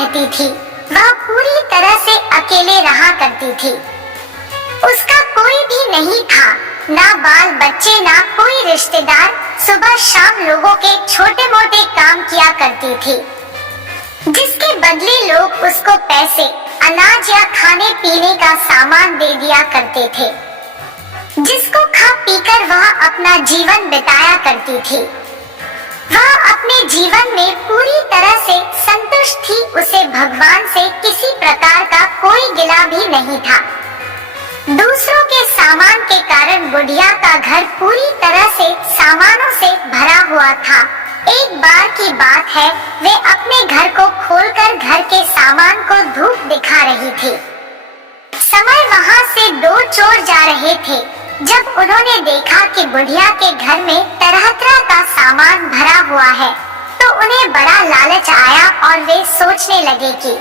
रहती थी। वह पूरी तरह से अकेले रहा करती थी। उसका कोई भी नहीं था, ना बाल बच्चे, ना कोई रिश्तेदार। सुबह शाम लोगों के छोटे मोटे काम किया करती थी, जिसके बदले लोग उसको पैसे, अनाज या खाने पीने का सामान दे दिया करते थे, जिसको खा पीकर वह अपना जीवन बिताया करती थी। वह अपने जीवन में पूरी तरह से संतुष्ट थी। उसे भगवान से किसी प्रकार का कोई गिला भी नहीं था। दूसरों के सामान के कारण बुढ़िया का घर पूरी तरह से सामानों से भरा हुआ था। एक बार की बात है, वे अपने घर को खोलकर घर के सामान को धूप दिखा रही थी। समय वहां से दो चोर जा रहे थे। जब उन्होंने देखा कि बुढ़िया के घर में तरह तरह का सामान भरा हुआ है, तो उन्हें बड़ा लालच आया और वे सोचने लगे कि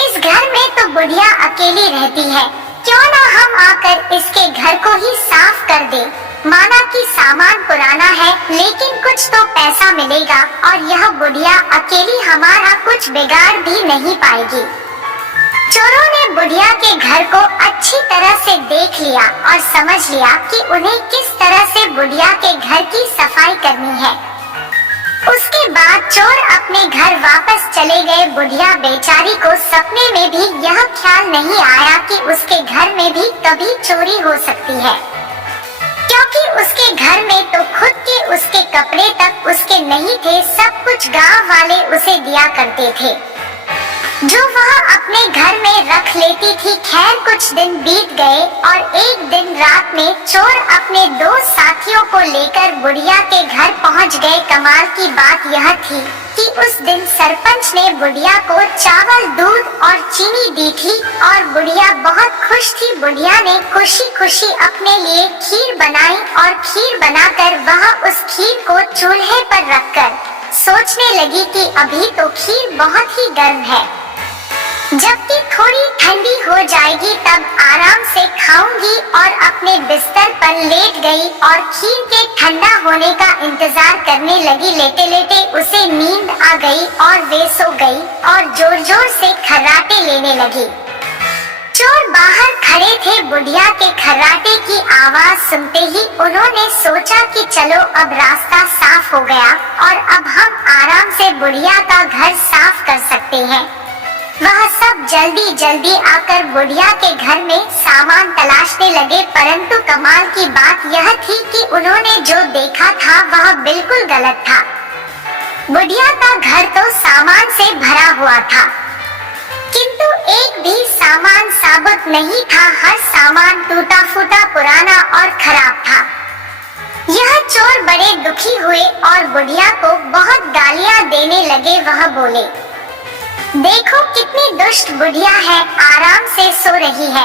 इस घर में तो बुढ़िया अकेली रहती है, क्यों ना हम आकर इसके घर को ही साफ कर दें। माना कि सामान पुराना है, लेकिन कुछ तो पैसा मिलेगा और यह बुढ़िया अकेली हमारा कुछ बिगाड़ भी नहीं पाएगी। चोरों ने बुढ़िया के घर को अच्छी तरह से देख लिया और समझ लिया कि उन्हें किस तरह से बुढ़िया के घर की सफाई करनी है। उसके बाद चोर अपने घर वापस चले गए। बुढ़िया बेचारी को सपने में भी यह ख्याल नहीं आया कि उसके घर में भी कभी चोरी हो सकती है, क्योंकि उसके घर में तो खुद के उसके कपड़े तक उसके नहीं थे। सब कुछ गांव वाले उसे दिया करते थे, जो वह अपने घर में रख लेती थी। खैर कुछ दिन बीत गए और एक दिन रात में चोर अपने दो साथियों को लेकर बुढ़िया के घर पहुंच गए। कमाल की बात यह थी कि उस दिन सरपंच ने बुढ़िया को चावल, दूध और चीनी दी थी और बुढ़िया बहुत खुश थी। बुढ़िया ने खुशी खुशी अपने लिए खीर बनाई और खीर बनाकर वह उस खीर को चूल्हे पर रखकर सोचने लगी कि अभी तो खीर बहुत ही गर्म है, जबकि थोड़ी ठंडी हो जाएगी तब आराम से खाऊंगी। और अपने बिस्तर पर लेट गई और खीर के ठंडा होने का इंतजार करने लगी। लेटे लेटे उसे नींद आ गई और वे सो गई और जोर जोर से खर्राटे लेने लगी। चोर बाहर खड़े थे। बुढ़िया के खर्राटे की आवाज सुनते ही उन्होंने सोचा कि चलो अब रास्ता साफ हो गया और अब हम आराम से बुढ़िया का घर साफ कर सकते हैं। वह सब जल्दी जल्दी आकर बुढ़िया के घर में सामान तलाशने लगे, परंतु कमाल की बात यह थी कि उन्होंने जो देखा था वह बिल्कुल गलत था। बुढ़िया का घर तो सामान से भरा हुआ था, किंतु एक भी सामान साबुत नहीं था। हर सामान टूटा फूटा, पुराना और खराब था। यह चोर बड़े दुखी हुए और बुढ़िया को बहुत गालियां देने लगे। वह बोले, देखो कितनी दुष्ट बुढ़िया है, आराम से सो रही है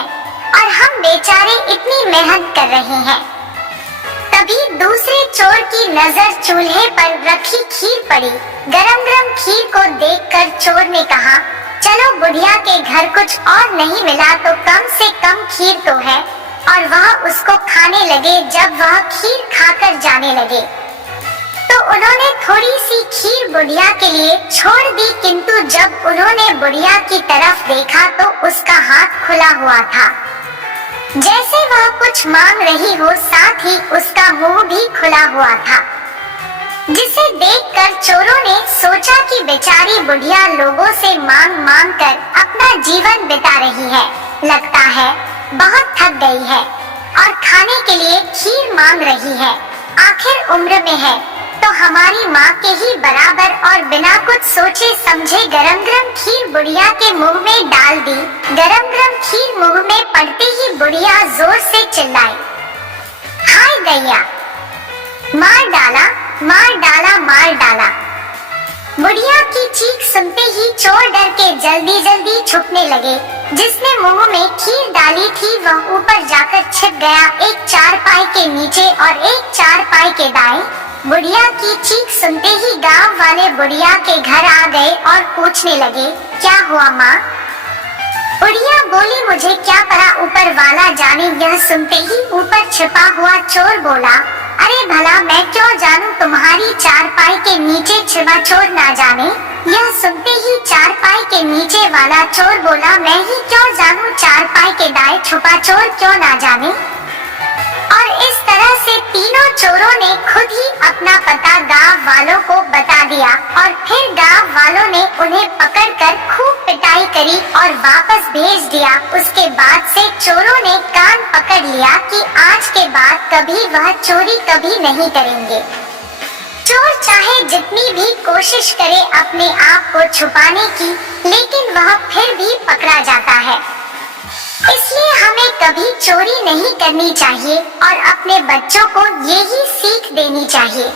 और हम बेचारे इतनी मेहनत कर रहे हैं। तभी दूसरे चोर की नजर चूल्हे पर रखी खीर पड़ी। गरम गरम खीर को देखकर चोर ने कहा, चलो बुढ़िया के घर कुछ और नहीं मिला तो कम से कम खीर तो है, और वह उसको खाने लगे। जब वह खीर खाकर जाने लगे तो उन्होंने थोड़ी सी खीर बुढ़िया के लिए छोड़ दी, किंतु जब उन्होंने बुढ़िया की तरफ देखा तो उसका हाथ खुला हुआ था, जैसे वह कुछ मांग रही हो। साथ ही उसका मुंह भी खुला हुआ था, जिसे देखकर चोरों ने सोचा कि बेचारी बुढ़िया लोगों से मांग मांग कर अपना जीवन बिता रही है, लगता है बहुत थक गई है और खाने के लिए खीर मांग रही है। आखिर उम्र में है तो हमारी माँ के ही बराबर। और बिना कुछ सोचे समझे गरम गरम खीर बुढ़िया के मुंह में डाल दी। गरम गरम खीर मुंह में पड़ते ही बुढ़िया जोर से चिल्लाई, हाय गैया, मार डाला, मार डाला, मार डाला। बुढ़िया की चीख सुनते ही चोर डर के जल्दी जल्दी छुपने लगे। जिसने मुंह में खीर डाली थी वह ऊपर जाकर छिप गया, एक चारपाई के नीचे और एक चारपाई के दाएं। बुढ़िया की चीख सुनते ही गांव वाले बुढ़िया के घर आ गए और पूछने लगे, क्या हुआ माँ? बुढ़िया बोली, मुझे क्या पता, ऊपर वाला जाने। यह सुनते ही ऊपर छिपा हुआ चोर बोला, अरे भला मैं क्यों जानूं तुम्हारी चारपाई के नीचे छिपा चोर ना जाने। यह सुनते ही चारपाई के नीचे वाला चोर बोला, मैं ही क्यों जानूं चारपाई के दाएं छुपा चोर क्यों ना जाने। और इस तरह से तीनों चोरों ने खुद ही अपना पता गांव वालों को बता दिया और फिर गांव वालों ने उन्हें पकड़कर खूब पिटाई करी और वापस भेज दिया। उसके बाद से चोरों ने कान पकड़ लिया कि आज के बाद कभी वह चोरी कभी नहीं करेंगे। चोर चाहे जितनी भी कोशिश करे अपने आप को छुपाने की, लेकिन वह फिर भी पकड़ा जाता है। इसलिए हमें कभी चोरी नहीं करनी चाहिए और अपने बच्चों को यही सीख देनी चाहिए।